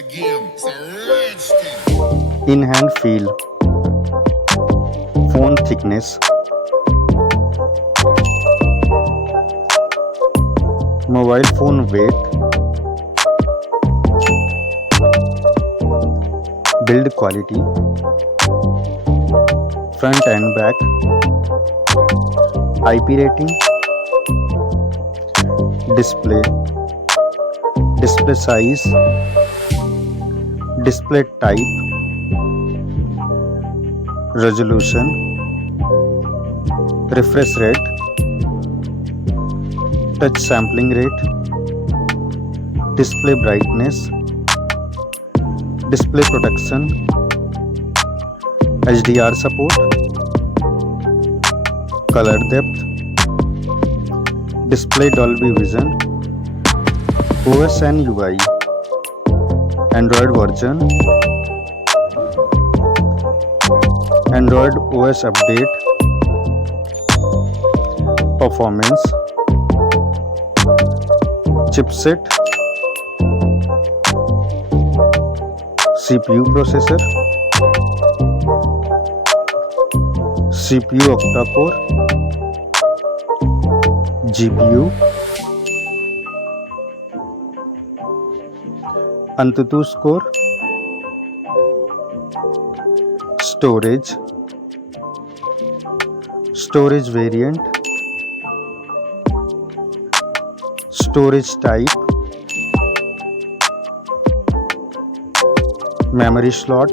a game, it's a rich thing. In hand feel, phone thickness, mobile phone weight, build quality, front and back, IP rating, display size, display type, resolution, refresh rate, touch sampling rate, display brightness, display protection, HDR support, color depth, display Dolby Vision, OS and UI, Android version, Android OS update, performance, chipset, CPU processor, CPU octa-core, GPU, AnTuTu score, storage variant, storage type, memory slot,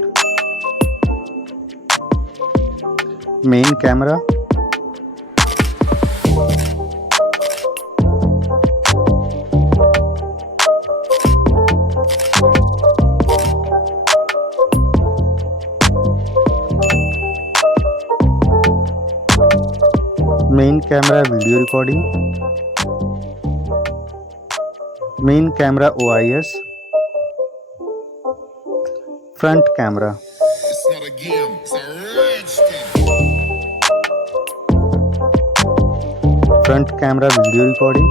main camera, main camera video recording, main camera OIS, front camera, It's not a game, it's a rich thing. front camera video recording,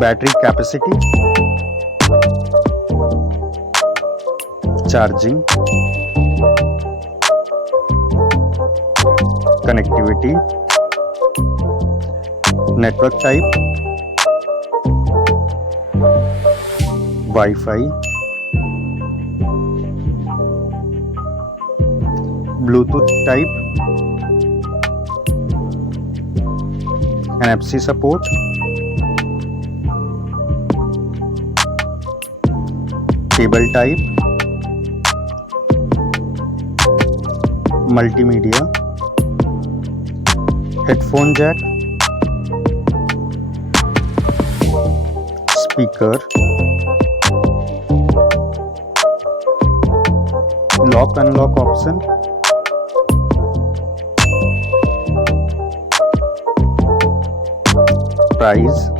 battery capacity, charging, connectivity, network type, Wi-Fi, Bluetooth type, NFC support, cable type, multimedia, headphone jack, speaker, lock unlock option, price,